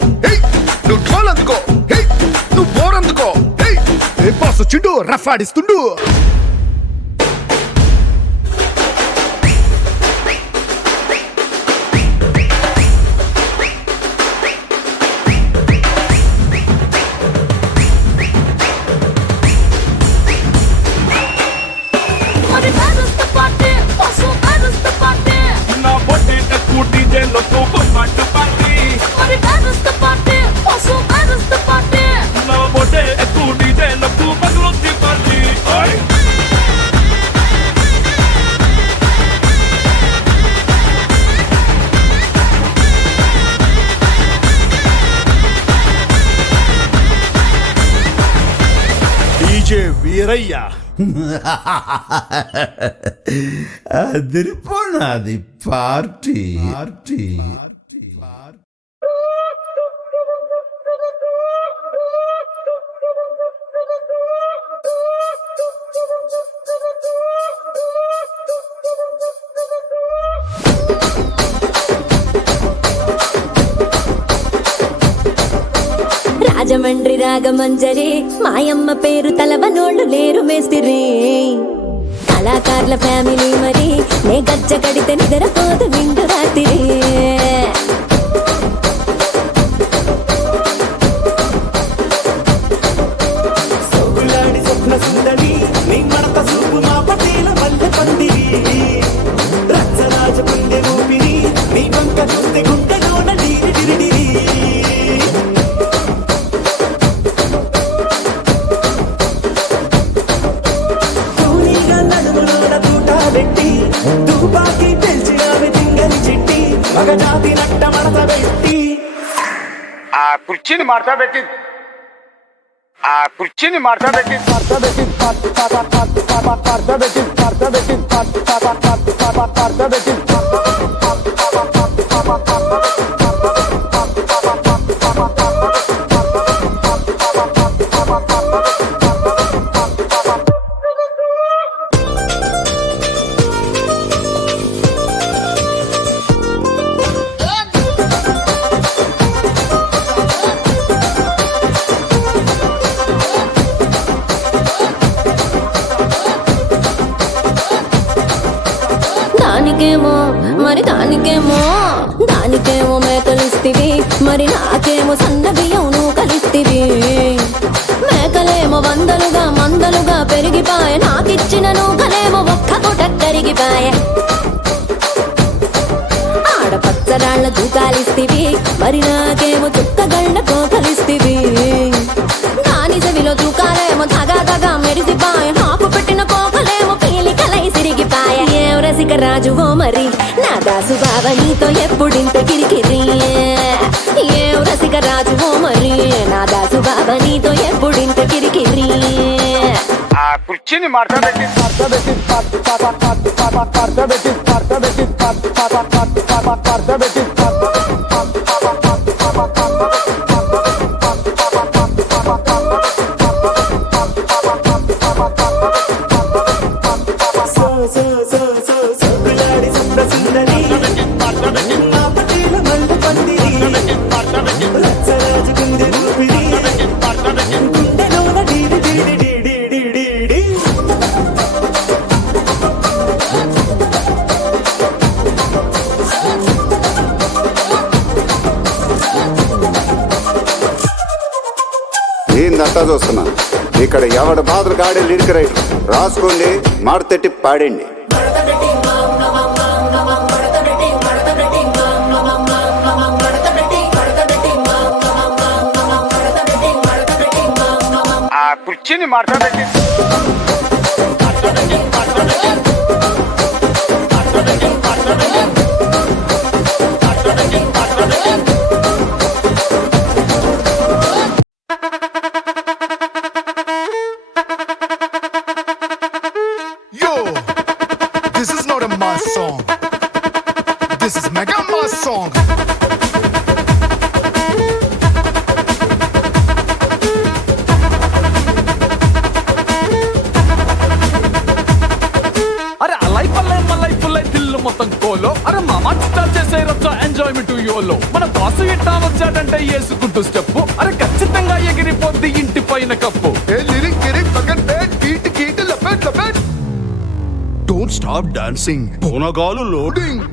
నువ్వు ఢోల్ అందుకో, నువ్వు బోర్ అందుకో, బాస్ వచ్చిండు, rough ఆడిస్తుండు. But where is the party? Also, where is the party? నా పొట్టే ఎక్కువ డీజే నొక్కు బొమ్మాటు party, But where is the party? Also, where is the party? నా పొట్టే ఎక్కువ డీజే నొక్కు పట్లుది పార్టీ. డీజే వీరయ్య. అదిరిపోనాది పార్టీ. రాజమండ్రి రాగమంజరి మాయమ్మ పేరు తలవనోళ్ళు లేరు మేస్తిరి, కళాకారుల ఫ్యామిలీ మరి నే గజ్జ కడితే నిద్రపోదు నిండు రాత్రి. సోగులాడి స్వప్న సుందరి, నీ మడత సూపు మా పటేల మల్లె పందిరి, రచ్చరాజ పుండె ఊపిరి, నీ వంక చూస్తే గుండెలోన డిరిడిరిడిరి. కూలీగా నడుములోన తూట పెట్టి, తుపాకీ పెంచి ఆమె దింగని చిట్టి, మగజాతి నట్ట మడత పెట్టి, ఆ కుర్చీని మార్చా పెట్టి, దానికేమో మేకలిస్తివి, మరి నాకేమో సన్న బియ్యం కరిగిపాయ నాకిచ్చిన నూకలేమో ఒక్క పూట కరిగిపాయ ఆడపచ్చరాళ్ళ దూకాలిస్తివి మరి నాకేమో చుక్కగళ్ళ కోకలిస్తివి దాని చెవిలో దూకాలేమో దగా దగా మెరిసిపాయ నాకు పెట్టిన కోకలేమో పీలికలై సిరిగిపాయ ఏం రసిక రాజువో మరి నా దాసు బావ నీతో ఎప్పుడింత కిరికిరి ఏం రసిక రాజువో మరి నా దాసు బావ నీతో ఎప్పుడింత కిరికిరి ఆ కుర్చీని మార్చబెట్టి ఏందంతా చూస్తున్నా ఇక్కడ ఎవడి బాధలు గాడే లిరిక్ రైటర్ రాసుకోండి మాడతెట్టి పాడండి ఆ కుర్చీని మార్చబెట్టి This is not a mass song. This is mega mass song. అరే అలై పల్లై మల్లై పుల్లై తిల్లు మొత్తం కోలో అరే మామా చిత్తా చేసే రచ్చ ఎంజాయ్మెంట్ యోలో మన బాసు ఇట్టా వచ్చాడంటే వేసుకుంటూ స్టెప్ అరే ఖచ్చితంగా ఎగిరిపోద్ది ఇంటి పైన కప్పు ఏ లిరిక్ గిరిక్ పక్కన బెట్ కీట్ కీట్ లపెట్ లపెట్ డోంట్ స్టాప్ డాన్సింగ్ పోనగాలు లోడింగ్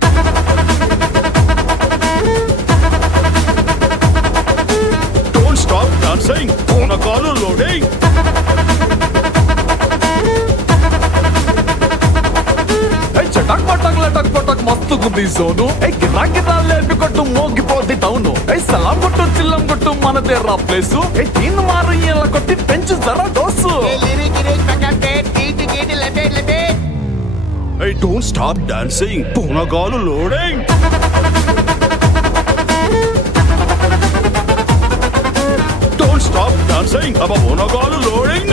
డోంట్ స్టాప్ డాన్సింగ్ పోనగాలు లోడింగ్ చటాక్ పటాక్ లటాక్ పటాక్ మస్తు గుద్ది జోను గిరా గిరా లేపి కొట్టు మోగిపోద్ది టౌను సలాం కొట్టు చిల్లం కొట్టు మనదే రా ప్లేసు దీన్ని మారు ఇలా కొట్టి పెంచు జరా dose Hey, don't stop dancing. Ponagalu loading. Don't stop dancing. Aba Ponagalu loading.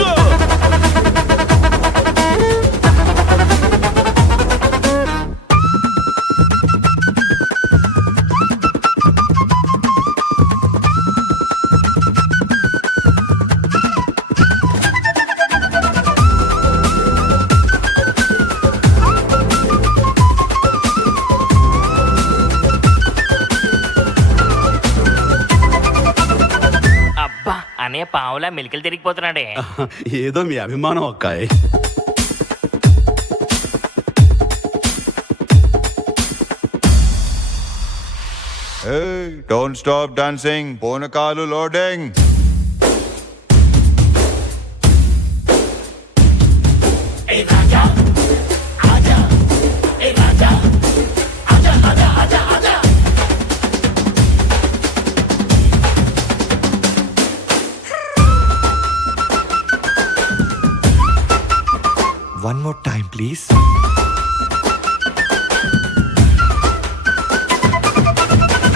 అనే పావులా మెలికలు తిరిగిపోతున్నాడే ఏదో మీ అభిమానం అక్కాయ్ Hey, don't stop dancing. Ponakalu loading. One more time, please.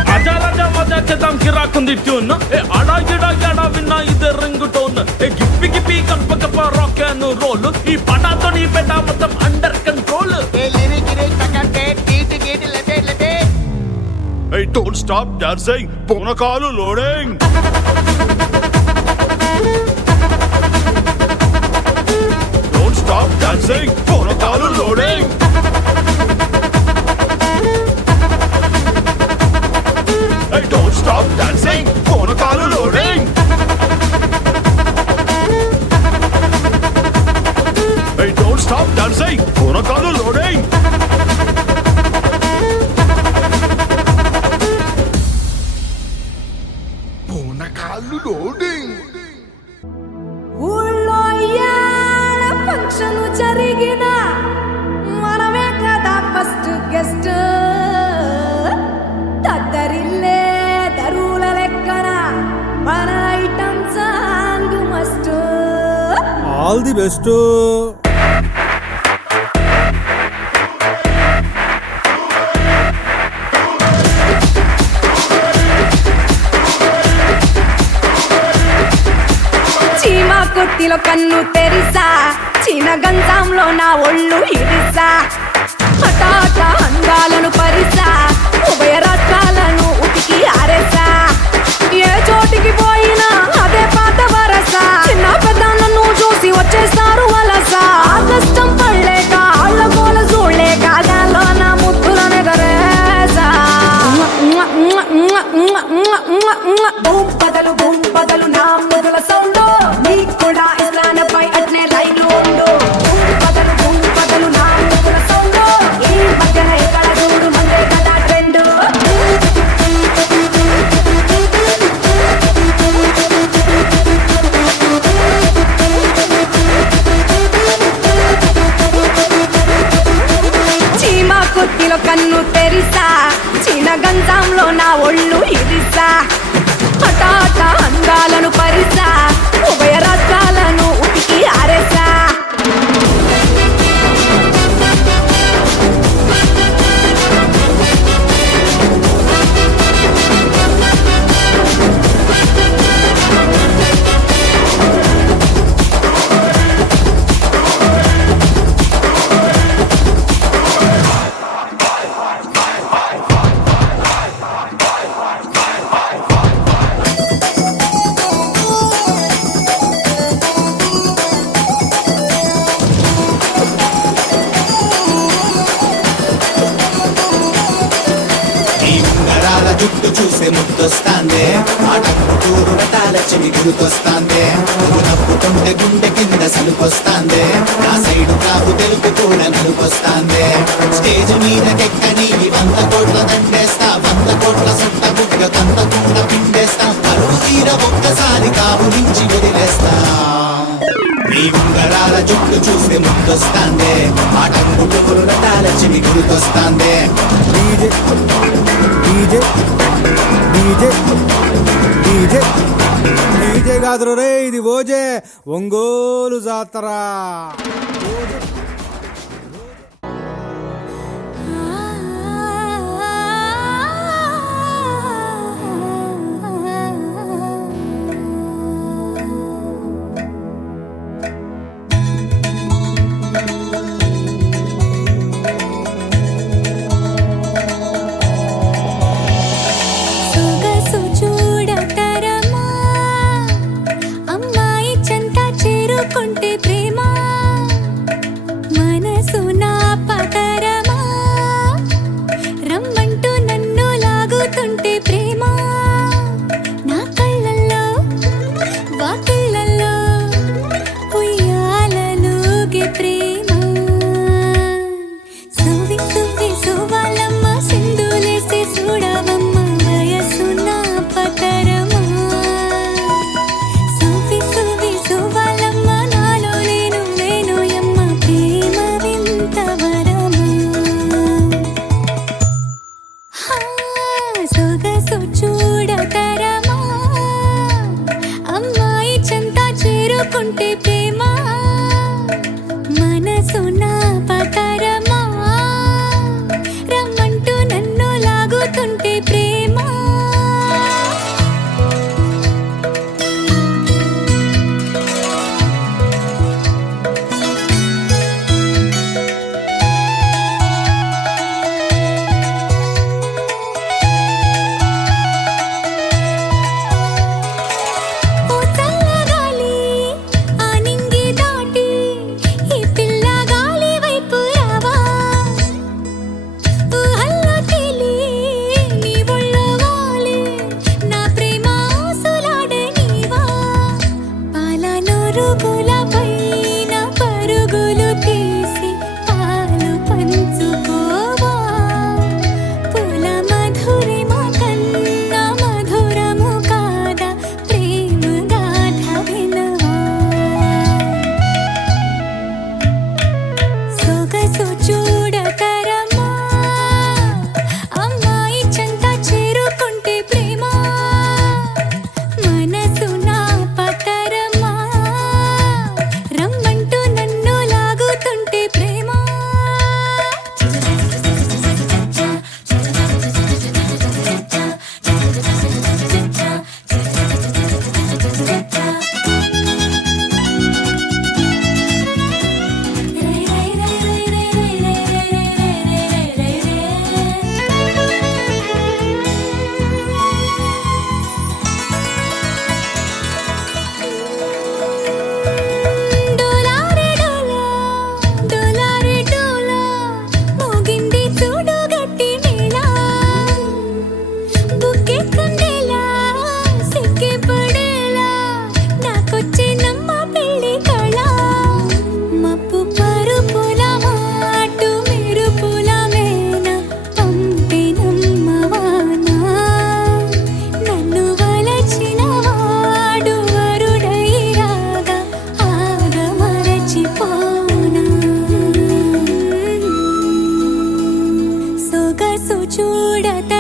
రాజా రాజా మజా చేద్దాం కిరాకుంది ట్యూన్ ఆడా గిడా గడా విన్నా ఇదే రింగ్ టోన్ గిప్పి గిప్పి కప్ప కప్ప రాక్ అండ్ రోల్ ఈ పటాతో నీ పెట్ట మొత్తం under control Hey, don't stop dancing. Ponakalu loading. Don't stop dancing. Ponakalu loading. Hey, don't stop dancing. Ponakalu loading. Hey, don't stop dancing. Ponakalu loading. Ponakalu loading. ఊళ్ళో ఇయ్యాల ఫంక్షన్ ఆల్ ది బెస్ట్. చీమా కొత్తిలో కన్ను తెరిసా, చీన గంజంలో నా ఒళ్ళు ఇరిసా, హఠాట అందాలను పరిసా, ఉభయ రాష్ట్రాలను ఉతికి ఆరేసా, ఏ చోటికి పోయినా అదే పాత వరస, చిన్న పెద్దలను చూసి వచ్చేస్తారు వలస, ఆ కష్టం పడలేక ఆళ్ళ కోల చూడలేక దానిలో నా ముద్దులను ఎగరేసా. బూమ్ బదలు నా ముద్దుల సౌండ్, నీకు కూడా ఇస్లానపై అట్నే లైన్లు ఉండు. బూమ్ బదలు నా ముద్దుల సౌండ్, ఈ మధ్యన ఎక్కడ చూడు మందే కదా ట్రెండ్. చీమా కొత్తిలో కన్ను తెరిసా, చీన గంజంలో నా ఒళ్ళు ఇరిసా, హఠాట అందాలను పరిసా, ఉభయ రాష్ట్రాలను ఉతికి ఆరేసా. జుట్టు చూసే ముద్దొస్తాందే, ఆటంకుటూరు రటాల చెవి గురుకొస్తాందే, నువ్వు నవ్వుతుంటే గుండె కింద సలుకొస్తాందే, నా సైడు కాపు తెలుపు కూడా నలుకొస్తాందే, స్టేజ్ మీదకెక్కని 100 కోట్ల దండేస్తా, 100 కోట్ల సొట్ట బుగ్గ కంత కూడా పిండేస్తా, కరువు తీర ఒక్కసారి కాపు నుంచి వదిలేస్తా. నీ ఉంగరాల జుట్టు చూస్తే ముద్దొస్తాందే, ఆటంకుటూరు రటాల చెవి గురుకొస్తాందే. డీజే కాదురు రే, ఇది ఓజే ఒంగోలు జాతర. సొగసు చూడతరమా, అమ్మాయి చెంత చేరుకుంటే ప్రేమ, మనసు నా పతరమా, రమ్మంటూ నన్ను లాగుతుంటే ప్రేమ, నా కళ్ళల్లో వాకిళ్ళల్లో ఉయ్యాలలుగే ప్రేమ, సువి సువి సువాలమ్మ సింధులేసి చూడవమ్మ వయసు నా పతరమా, సువి సువి సువాలమ్మ నాలో నేను యమ్మ ప్రేమ వింత వరమా. సొగసు చూడతరమా, అమ్మాయి చెంత చేరుకుంటే ప్రేమ, మనసు నా పతరమా, రమ్మంటూ నన్ను లాగుతుంటే ప్రేమ. ఓ చల్లగాలి, ఆ కూడా